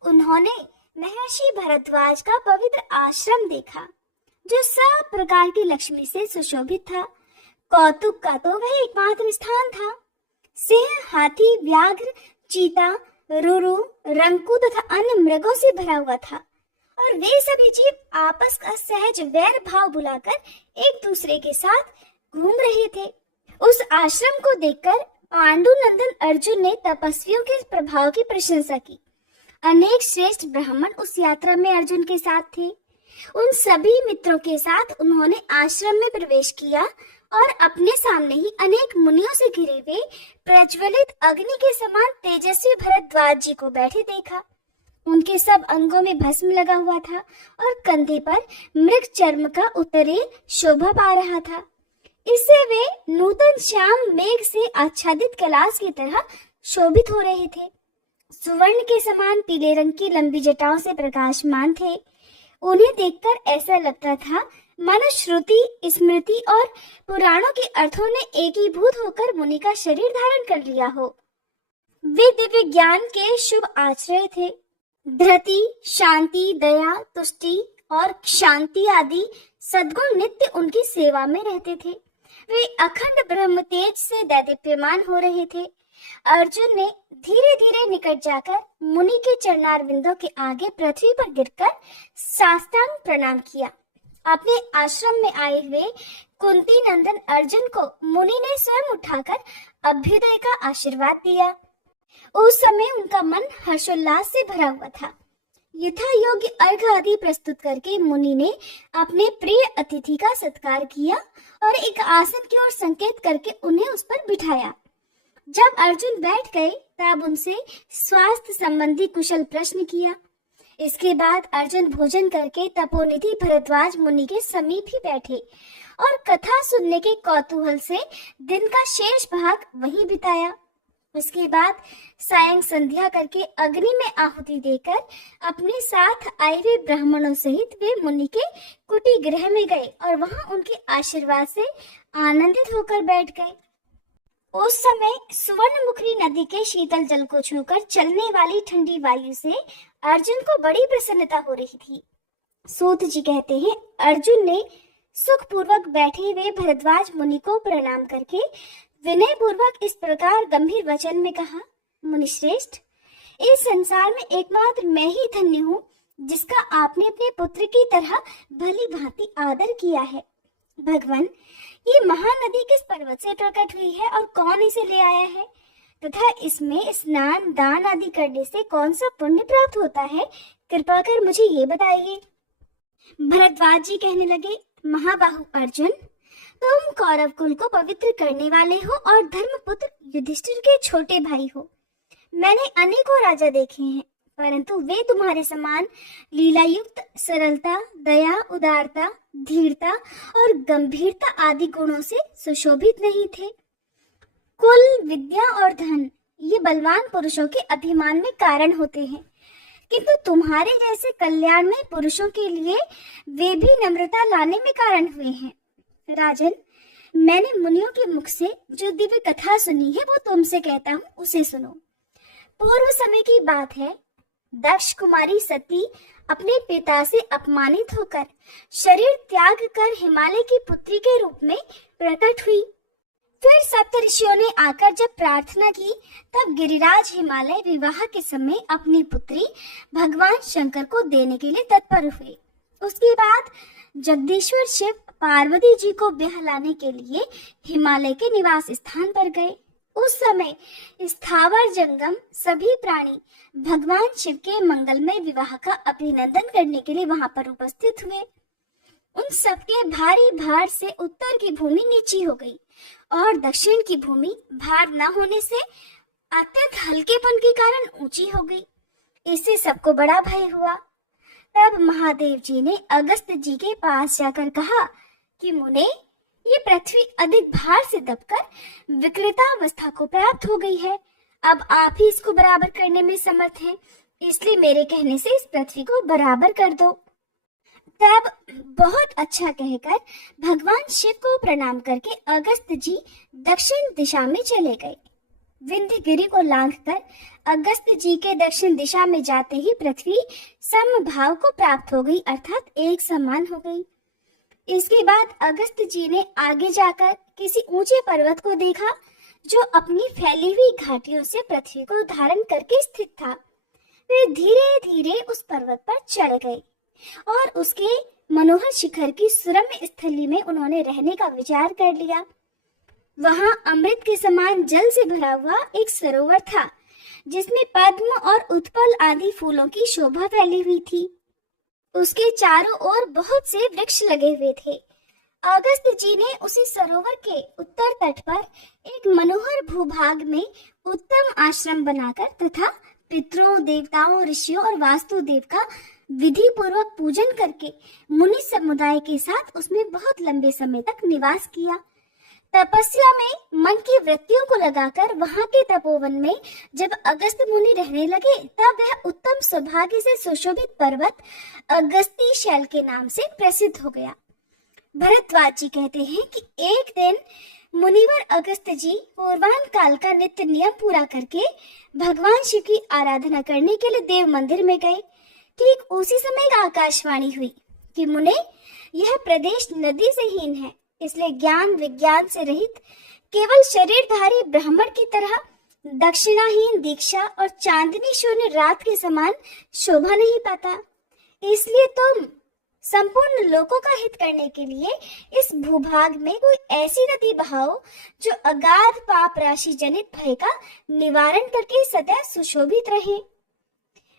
उन्होंने महर्षि भरद्वाज का पवित्र आश्रम देखा, जो सब प्रकार की लक्ष्मी से सुशोभित था। कौतुक का तो वह एकमात्र स्थान था। सिंह, हाथी, व्याघ्र, चीता, रुरु, रंकू तथा अन्य मृगों से भरा हुआ था और वे सभी जीव आपस का सहज वैर भाव बुलाकर एक दूसरे के साथ घूम रहे थे। उस आश्रम को देखकर पांडुनंदन अर्जुन ने तपस्वियों के प्रभाव की प्रशंसा की। अनेक श्रेष्ठ ब्राह्मण उस यात्रा में अर्जुन के साथ थे। उन सभी मित्रों के साथ उन्होंने आश्रम में प्रवेश किया और अपने सामने ही अनेक मुनियों से घिरे हुए प्रज्वलित अग्नि के समान तेजस्वी भरद्वाज जी को बैठे देखा। उनके सब अंगों में भस्म लगा हुआ था और कंधे पर मृग चर्म का उत्तरीय शोभा पा रहा था। इससे वे नूतन श्याम मेघ से आच्छादित कैलाश की तरह शोभित हो रहे थे। सुवर्ण के समान पीले रंग की लंबी जटाओं से प्रकाशमान थे। उन्हें देखकर ऐसा लगता था मानो श्रुति, स्मृति और पुराणों के अर्थों ने एकीभूत होकर मुनि का शरीर धारण कर लिया हो। वे दिव्य ज्ञान के शुभ आश्रय थे। धृति, शांति, दया, तुष्टि और शांति आदि सद्गुण नित्य उनकी सेवा में रहते थे। वे अखंड ब्रह्म तेज से दैदीप्यमान हो रहे थे। अर्जुन ने धीरे धीरे निकट जाकर मुनि के चरणारविंदों के आगे पृथ्वी पर गिरकर साष्टांग प्रणाम किया। अपने आश्रम में आए हुए कुंती नंदन अर्जुन को मुनि ने स्वयं उठाकर अभ्युदय का आशीर्वाद दिया। उस समय उनका मन हर्षोल्लास से भरा हुआ था। यथा योग्य अर्घ आदि प्रस्तुत करके मुनि ने अपने प्रिय अतिथि का सत्कार किया और एक आसन की ओर संकेत करके उन्हें उस पर बिठाया। जब अर्जुन बैठ गए तब उनसे स्वास्थ्य संबंधी कुशल प्रश्न किया। इसके बाद अर्जुन भोजन करके तपोनिधि भरद्वाज मुनि के समीप ही बैठे और कथा सुनने के कौतूहल से दिन का शेष भाग वहीं बिताया। उसके बाद सायं संध्या करके अग्नि में आहुति देकर अपने साथ आए हुए ब्राह्मणों सहित वे मुनि के कुटी गृह में गए और वहां उनके आशीर्वाद से आनंदित होकर बैठ गए। उस समय सुवर्णमुखी नदी के शीतल जल को छूकर चलने वाली ठंडी वायु से अर्जुन को बड़ी प्रसन्नता हो रही थी। सूत जी कहते हैं, अर्जुन ने सुख पूर्वक बैठे हुए भरद्वाज मुनि को प्रणाम करके विनय पूर्वक इस प्रकार गंभीर वचन में कहा, मुनि श्रेष्ठ, इस संसार में एकमात्र मैं ही धन्य हूँ जिसका आपने अपने पुत्र की तरह भली भांति आदर किया है। भगवान, ये महानदी किस पर्वत से प्रकट हुई है और कौन इसे ले आया है, तथा इसमें स्नान दान आदि करने से कौन सा पुण्य प्राप्त होता है, कृपा कर मुझे ये बताइए। भरद्वाज जी कहने लगे, महाबाहु अर्जुन, तुम कौरव कुल को पवित्र करने वाले हो और धर्मपुत्र युधिष्ठिर के छोटे भाई हो। मैंने अनेकों राजा देखे हैं, परंतु वे तुम्हारे समान लीलायुक्त सरलता, दया, उदारता, धीरता और गंभीरता आदि गुणों से सुशोभित नहीं थे। कुल, विद्या और धन ये बलवान पुरुषों के अभिमान में कारण होते हैं, किंतु तुम्हारे जैसे कल्याणमय पुरुषों के लिए वे भी नम्रता लाने में कारण हुए हैं। राजन, मैंने मुनियों के मुख से जो दिव्य कथा सुनी है वो तुमसे कहता हूँ, उसे सुनो। पूर्व समय की बात है, दक्ष कुमारी सती अपने पिता से अपमानित होकर शरीर त्याग कर हिमालय की पुत्री के रूप में प्रकट हुई। फिर सप्तऋषियों ने आकर जब प्रार्थना की, तब गिरिराज हिमालय विवाह के समय अपनी पुत्री भगवान शंकर को देने के लिए तत्पर हुए। उसके बाद जगदीश्वर शिव पार्वती जी को बहलाने के लिए हिमालय के निवास स्थान पर गए। उस समय स्थावर जंगम सभी प्राणी भगवान शिव के मंगलमय विवाह का अभिनंदन करने के लिए वहां पर उपस्थित हुए। उन सबके भारी भार से उत्तर की भूमि नीची हो गई और दक्षिण की भूमि भार न होने से अत्यंत हल्केपन के कारण ऊंची हो गई। इससे सबको बड़ा भय हुआ। तब महादेव जी ने अगस्त्य जी के पास जाकर कहा कि मुने, ये पृथ्वी अधिक भार से दबकर विकृतावस्था को प्राप्त हो गई है। अब आप ही इसको बराबर करने में समर्थ हैं, इसलिए मेरे कहने से इस पृथ्वी को बराबर कर दो। तब बहुत अच्छा कहकर भगवान शिव को प्रणाम करके अगस्त्य जी दक्षिण दिशा में चले गए। विंध्यगिरि को लांघकर अगस्त्य जी के दक्षिण दिशा में जाते ही पृथ्वी समभाव को प्राप्त हो गई, अर्थात एक समान हो गई। इसके बाद अगस्त्य जी ने आगे जाकर किसी ऊंचे पर्वत को देखा जो अपनी फैली हुई घाटियों से पृथ्वी को धारण करके स्थित था। वे धीरे धीरे उस पर्वत पर चढ़ गए और उसके मनोहर शिखर की सुरम्य स्थली में उन्होंने रहने का विचार कर लिया। वहां अमृत के समान जल से भरा हुआ एक सरोवर था, जिसमें पद्म और उत्पल आदि फूलों की शोभा फैली हुई थी। उसके चारों ओर बहुत से वृक्ष लगे हुए थे। अगस्त्य जी ने उसी सरोवर के उत्तर तट पर एक मनोहर भूभाग में उत्तम आश्रम बनाकर तथा पितरों, देवताओं, ऋषियों और वास्तुदेव का विधि पूर्वक पूजन करके मुनि समुदाय के साथ उसमें बहुत लंबे समय तक निवास किया। तपस्या में मन की वृत्तियों को लगाकर वहां के तपोवन में जब अगस्त्य मुनि रहने लगे, तब वह उत्तम सौभाग्य से सुशोभित पर्वत अगस्ती शैल के नाम से प्रसिद्ध हो गया। भरद्वाज जी कहते हैं कि एक दिन मुनिवर अगस्त्य जी पूर्वान काल का नित्य नियम पूरा करके भगवान शिव की आराधना करने के लिए देव मंदिर में गए। ठीक उसी समय एक आकाशवाणी हुई कि मुने, यह प्रदेश नदी से हीन है, इसलिए ज्ञान विज्ञान से रहित केवल शरीरधारी ब्राह्मण की तरह दक्षिणाहीन दीक्षा और चांदनी शून्य रात के समान शोभा नहीं पाता। इसलिए तुम संपूर्ण लोकों का हित करने के लिए इस भूभाग में कोई ऐसी नदी बहाओ जो अगाध पाप राशि जनित भय का निवारण करके सदैव सुशोभित रहे।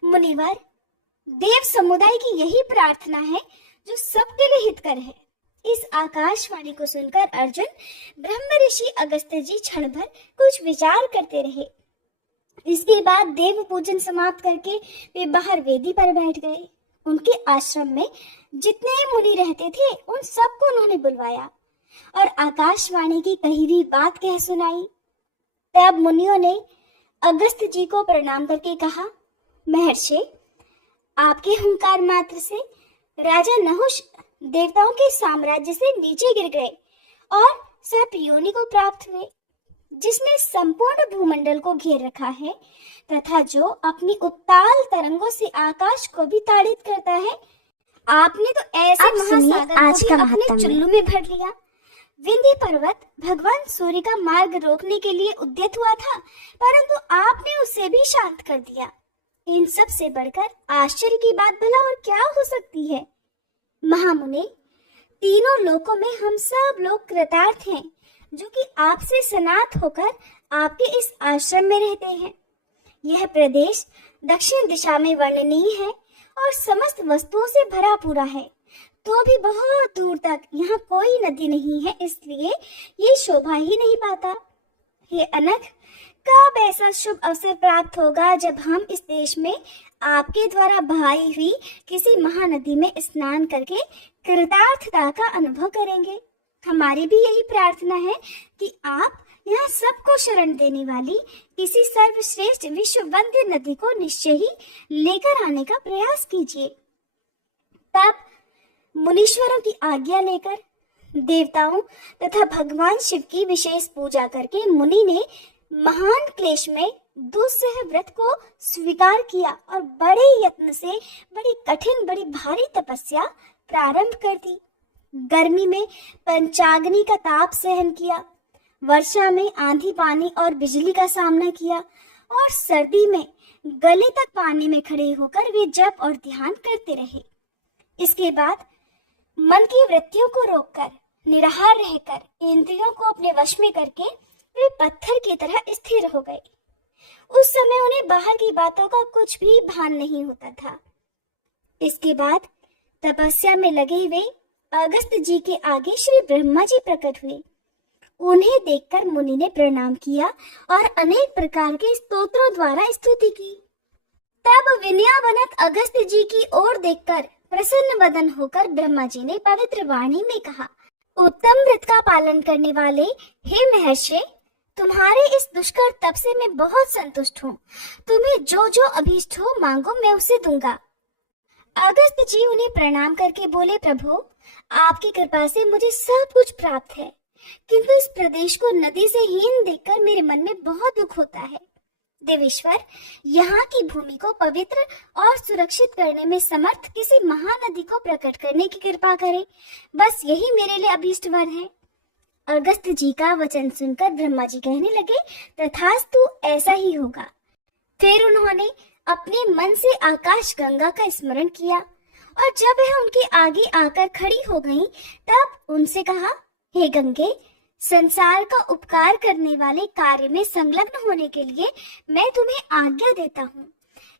मुनिवर, देव समुदाय की यही प्रार्थना है जो सबके लिए हितकर है। इस आकाशवाणी को सुनकर अर्जुन ब्रह्म ऋषि अगस्त्य जी क्षण भर कुछ विचार करते रहे। इसके बाद देव पूजन समाप्त करके वे बाहर वेदी पर बैठ गए। उनके आश्रम में जितने मुनि रहते थे उन सबको उन्होंने बुलवाया और आकाशवाणी की कही हुई बात कह सुनाई। तब मुनियों ने अगस्त्य जी को प्रणाम करके कहा, महर्षि, आपके हुंकार मात्र से राजा नहुष देवताओं के साम्राज्य से नीचे गिर गए और सर्प योनि को प्राप्त हुए, जिसने संपूर्ण भूमंडल को घेर रखा है तथा जो अपनी उत्ताल तरंगों से आकाश को भी ताड़ित करता है। आपने तो ऐसे महासागर को अपने चुल्लू में भर लिया। विंध्य पर्वत भगवान सूर्य का मार्ग रोकने के लिए उद्यत हुआ था, परंतु आपने उसे भी शांत कर दिया। इन सब से बढ़कर आश्चर्य की बात भला और क्या हो सकती है? महामुनि, तीनों लोकों में हम सब लोग कृतार्थ हैं जो कि आपसे सनात होकर आपके इस आश्रम में रहते हैं। यह प्रदेश दक्षिण दिशा में वर्णनीय है और समस्त वस्तुओं से भरा पूरा है, तो भी बहुत दूर तक यहाँ कोई नदी नहीं है, इसलिए ये शोभा ही नहीं पाता। हे अनघ, कब ऐसा शुभ अवसर प्राप्त होगा जब हम इस देश में आपके द्वारा बहाई हुई किसी महानदी में स्नान करके कृतार्थता का अनुभव करेंगे। हमारी भी यही प्रार्थना है कि आप यहाँ सबको शरण देने वाली किसी सर्वश्रेष्ठ विश्व वंद्य नदी को निश्चय ही लेकर आने का प्रयास कीजिए। तब मुनीश्वरों की आज्ञा लेकर देवताओं तथा भगवान शिव की विशेष पूजा करके मुनि ने महान क्लेश में दुस्सह व्रत को स्वीकार किया और बड़े यत्न से बड़ी कठिन बड़ी भारी तपस्या प्रारंभ कर दी। गर्मी में पंचाग्नि का ताप सहन किया, वर्षा में आंधी पानी और बिजली का सामना किया और सर्दी में गले तक पानी में खड़े होकर वे जप और ध्यान करते रहे। इसके बाद मन की वृत्तियों को रोककर निराहार रहकर इंद्रियों को अपने वश में करके वे पत्थर की तरह स्थिर हो गए। उस समय उन्हें बाहर की बातों का कुछ भी भान नहीं होता था। इसके बाद तपस्या में लगे वे अगस्त जी के आगे श्री ब्रह्मा जी प्रकट हुए। उन्हें देखकर मुनि ने प्रणाम किया और अनेक प्रकार के स्तोत्रों द्वारा स्तुति की। तब विनयावनत अगस्त जी की ओर देखकर प्रसन्न वदन होकर ब्रह्मा जी ने पवित्र वाणी में कहा, उत्तम व्रत का पालन करने वाले हे महर्षि, तुम्हारे इस दुष्कर तप से मैं बहुत संतुष्ट हूँ। तुम्हें जो जो अभीष्ट हो मांगो, मैं उसे दूंगा। अगस्त जी उन्हें प्रणाम करके बोले, प्रभु, आपकी कृपा से मुझे सब कुछ प्राप्त है, किंतु इस प्रदेश को नदी से हीन देखकर मेरे मन में बहुत दुख होता है। देवेश्वर, यहाँ की भूमि को पवित्र और सुरक्षित करने में समर्थ किसी महानदी को प्रकट करने की कृपा करें। बस यही मेरे लिए अभीष्ट वर है। अगस्त जी का वचन सुनकर ब्रह्मा जी कहने लगे, तथास्तु, ऐसा ही होगा। फिर उन्होंने अपने मन से आकाश गंगा का स्मरण किया और जब वह उनके आगे आकर खड़ी हो गई, तब उनसे कहा, हे गंगे, संसार का उपकार करने वाले कार्य में संलग्न होने के लिए मैं तुम्हें आज्ञा देता हूँ।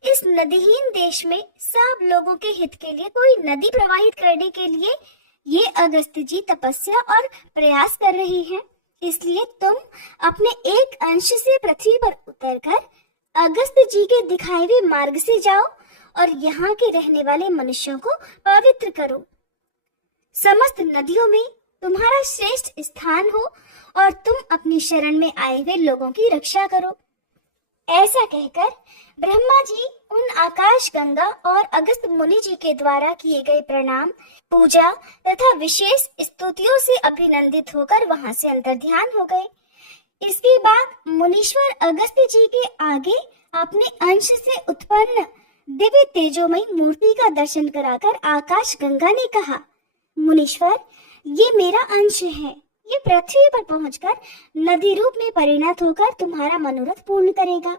इस नदीहीन देश में सब लोगों के हित के लिए कोई नदी प्रवाहित करने के लिए ये अगस्त जी तपस्या और प्रयास कर रहे हैं। इसलिए तुम अपने एक अंश से पृथ्वी पर उतरकर अगस्त जी के दिखाए हुए मार्ग से जाओ और यहाँ के रहने वाले मनुष्यों को पवित्र करो। समस्त नदियों में तुम्हारा श्रेष्ठ स्थान हो और तुम अपनी शरण में आए हुए लोगों की रक्षा करो। ऐसा कहकर ब्रह्मा जी उन आकाश गंगा और अगस्त मुनि जी के द्वारा किए गए प्रणाम, पूजा तथा विशेष स्तुतियों से अभिनंदित होकर वहां से अंतर ध्यान हो गए। इसके बाद मुनीश्वर अगस्त जी के आगे अपने अंश से उत्पन्न दिव्य तेजोमयी मूर्ति का दर्शन कराकर आकाश गंगा ने कहा, मुनीश्वर, ये मेरा अंश है। ये पृथ्वी पर पहुंचकर नदी रूप में परिणत होकर तुम्हारा मनोरथ पूर्ण करेगा।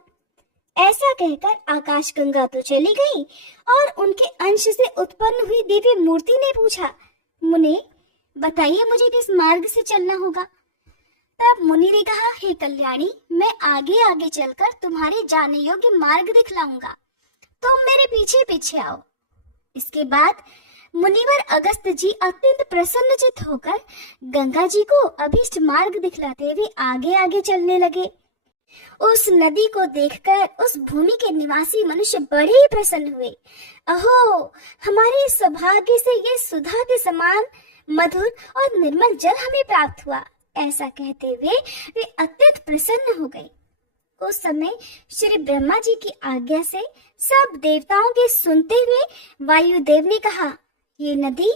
ऐसा कहकर आकाश गंगा तो चली गई और उनके अंश से उत्पन्न हुई दिव्य मूर्ति ने पूछा, मुने, बताइए मुझे किस मार्ग से चलना होगा। तब मुनि ने कहा, हे कल्याणी, मैं आगे आगे चलकर तुम्हारे जाने योग्य मार्ग दिखलाऊंगा, तुम मेरे पीछे पीछे आओ। इसके बाद मुनिवर अगस्त जी अत्यंत प्रसन्नचित होकर गंगा जी को अभीष्ट मार्ग दिखलाते हुए आगे आगे चलने लगे। उस नदी को देखकर उस भूमि के निवासी मनुष्य बड़े ही प्रसन्न हुए। अहो, हमारे सौभाग्य से ये सुधा के समान मधुर और निर्मल जल हमें प्राप्त हुआ। ऐसा कहते हुए वे अत्यंत प्रसन्न हो गए। उस समय श्री ब्रह्मा जी की आज्ञा से सब देवताओं के सुनते हुए वायुदेव ने कहा, ये नदी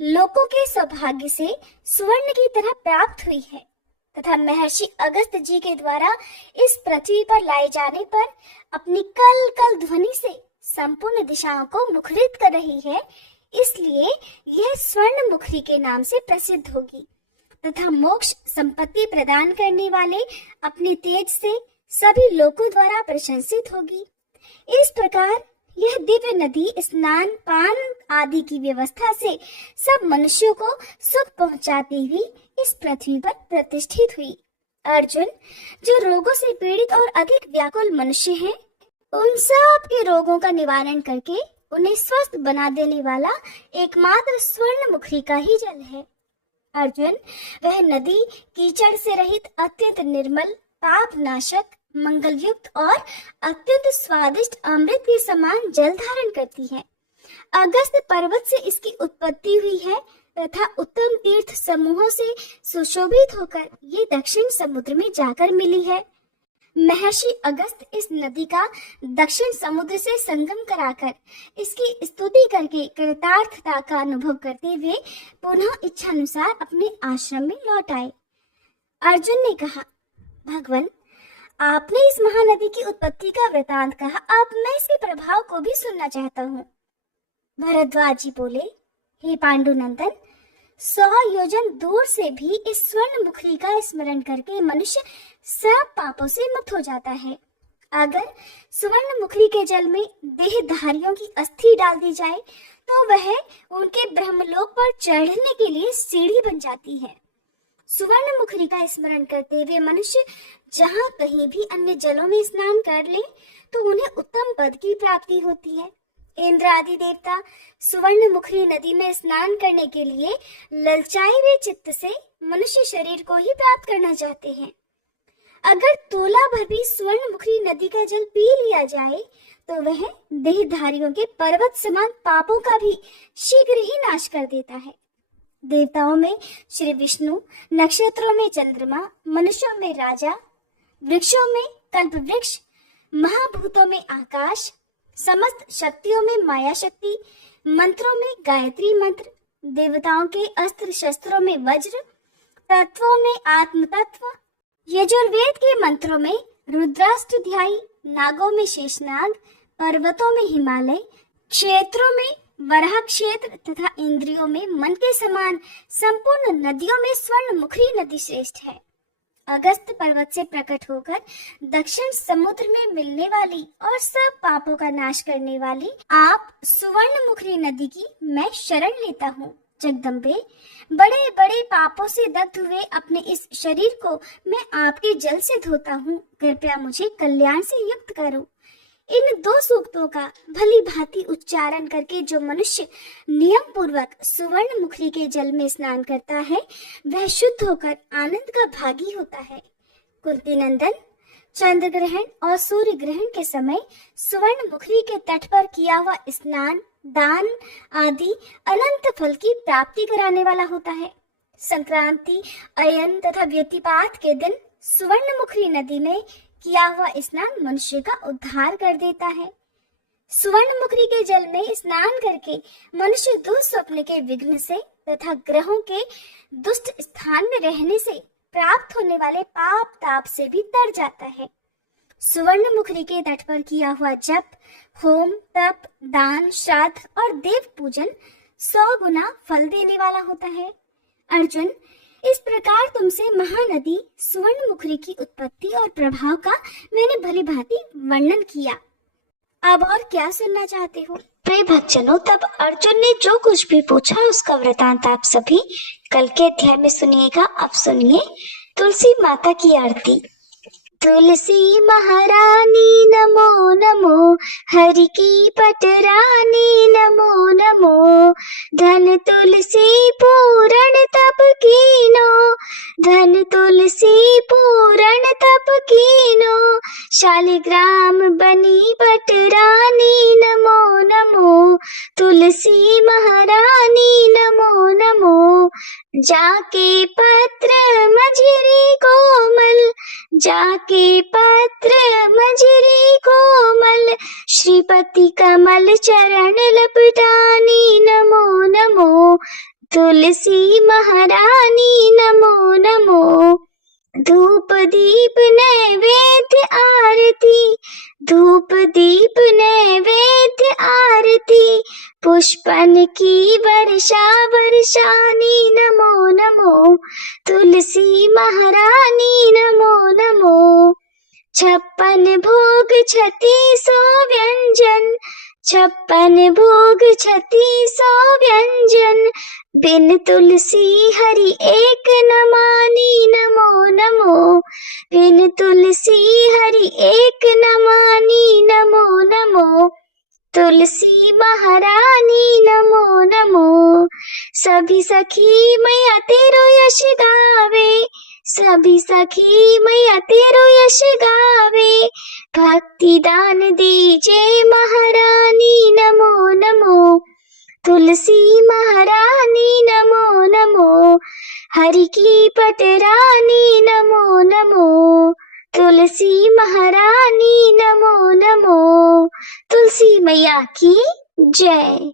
लोकों के सौभाग्य से स्वर्ण की तरह प्राप्त हुई है तथा महर्षि अगस्त जी के द्वारा इस पृथ्वी पर लाए जाने पर अपनी कल कल ध्वनि से संपूर्ण दिशाओं को मुखरित कर रही है। इसलिए यह स्वर्ण मुखरी के नाम से प्रसिद्ध होगी तथा मोक्ष संपत्ति प्रदान करने वाले अपने तेज से सभी लोगों द्वारा प्रशंसित होगी। इस प्रकार यह दिव्य नदी स्नान पान आदि की व्यवस्था से सब मनुष्यों को सुख पहुंचाती हुई इस पृथ्वी पर प्रतिष्ठित हुई। अर्जुन, जो रोगों से पीड़ित और अधिक व्याकुल मनुष्य हैं, उन सब के रोगों का निवारण करके उन्हें स्वस्थ बना देने वाला एकमात्र स्वर्ण मुखरी का ही जल है। अर्जुन, वह नदी कीचड़ से रहित अत्यंत निर्मल, पाप नाशक, मंगल युक्त और अत्यंत स्वादिष्ट अमृत के समान जल धारण करती है। अगस्त पर्वत से इसकी उत्पत्ति हुई है तथा उत्तम तीर्थ समूहों से सुशोभित होकर ये दक्षिण समुद्र में जाकर मिली है। महर्षि अगस्त इस नदी का दक्षिण समुद्र से संगम कराकर इसकी स्तुति करके कृतार्थता का अनुभव करते हुए पुनः इच्छानुसार अपने आश्रम में लौट आए। अर्जुन ने कहा, भगवान, आपने इस महानदी की उत्पत्ति का वृतांत कहा, अब मैं इसके प्रभाव को भी सुनना चाहता हूँ। भरद्वाज जी बोले, हे पांडुनंदन, 100 योजन दूर से भी इस स्वर्ण मुखरी का स्मरण करके मनुष्य सब पापों से मुक्त हो जाता है। अगर स्वर्ण मुखरी के जल में देहधारियों की अस्थि डाल दी जाए तो वह उनके ब्रह्मलोक पर चढ़ने के लिए सीढ़ी बन जाती है। स्वर्ण मुखरी का स्मरण करते हुए मनुष्य जहाँ कहीं भी अन्य जलों में स्नान कर ले तो उन्हें उत्तम पद की प्राप्ति होती है। इंद्र आदि देवता सुवर्ण मुखरी नदी में स्नान करने के लिए ललचाए हुए चित्त से मनुष्य शरीर को ही प्राप्त करना चाहते हैं। अगर तोला भर भी स्वर्ण मुखरी नदी का जल पी लिया जाए तो वह देहधारियों के पर्वत समान पापों का भी शीघ्र ही नाश कर देता है। देवताओं में श्री विष्णु, नक्षत्रों में चंद्रमा, मनुष्यों में राजा, वृक्षों में कल्प वृक्ष, महाभूतों में आकाश, समस्त शक्तियों में माया शक्ति, मंत्रों में गायत्री मंत्र, देवताओं के अस्त्र शस्त्रों में वज्र, तत्वों में आत्म तत्व, यजुर्वेद के मंत्रों में रुद्राष्टध्यायी, नागों में शेषनाग, पर्वतों में हिमालय, क्षेत्रों में वराह क्षेत्र तथा इंद्रियों में मन के समान संपूर्ण नदियों में स्वर्ण मुखरी नदी श्रेष्ठ है। अगस्त पर्वत से प्रकट होकर दक्षिण समुद्र में मिलने वाली और सब पापों का नाश करने वाली आप सुवर्ण मुखरी नदी की मैं शरण लेता हूँ। जगदम्बे, बड़े बड़े पापों से दग्ध हुए अपने इस शरीर को मैं आपके जल से धोता हूँ, कृपया मुझे कल्याण से युक्त करो। इन 2 सूक्तों का भली भांति उच्चारण करके जो मनुष्य नियम पूर्वक सुवर्ण मुखरी के जल में स्नान करता है वह शुद्ध होकर आनंद का भागी होता है। कुंती नंदन, चंद्र ग्रहण और सूर्य ग्रहण के समय सुवर्ण मुखरी के तट पर किया हुआ स्नान, दान आदि अनंत फल की प्राप्ति कराने वाला होता है। संक्रांति, अयन तथा व्यतिपात के दिन सुवर्ण मुखरी नदी में किया हुआ स्नान मनुष्य का उद्धार कर देता है। सुवर्ण मुखरी के जल में स्नान करके मनुष्य दुःस्वप्न के विघ्न से तथा ग्रहों के दुष्ट स्थान में रहने से प्राप्त होने वाले पाप ताप से भी तर जाता है। सुवर्ण मुखरी के तट पर किया हुआ जप, होम, तप, दान, श्राद्ध और देव पूजन 100 गुना फल देने वाला होता है। अर्जुन, इस प्रकार तुमसे महानदी सुवर्ण मुखरी की उत्पत्ति और प्रभाव का मैंने भली भांति वर्णन किया। अब और क्या सुनना चाहते हो? प्रिय भक्तजनों, तब अर्जुन ने जो कुछ भी पूछा उसका वृतांत आप सभी कल के अध्याय में सुनिएगा। अब सुनिए तुलसी माता की आरती। तुलसी महारानी नमो नमो, हरि की पटरानी नमो नमो, धन तुलसी पूरण तप कीनो, धन तुलसी पूरण तप कीनो, शालिग्राम बनी पटरानी नमो नमो, तुलसी महारानी नमो नमो, जाके पत्र मझरी कोमल, जाके पत्र मझरी कोमल, श्रीपति कमल चरण लपटानी नमो नमो, तुलसी महारानी नमो नमो। धूप दीप नैवेद्य आरती, धूप दीप नैवेद्य आरती, पुष्पन की वर्षा वर्षानी नमो नमो, तुलसी महारानी नमो नमो। छप्पन भोग 3600 व्यंजन, छप्पन भोग 3600 व्यंजन, बिन तुलसी हरि एक न मानी, नमो नमो। बिन तुलसी हरि एक न मानी, नमो नमो। तुलसी महारानी नमो नमो। सभी सखी मैया तेरो यश गावे, सभी सखी मैया तेरो यश गावे। भक्ति दान दीजे महारानी नमो नमो। तुलसी महारानी नमो नमो। हरि की पटरानी नमो नमो। तुलसी महारानी नमो नमो। तुलसी मैया की जय।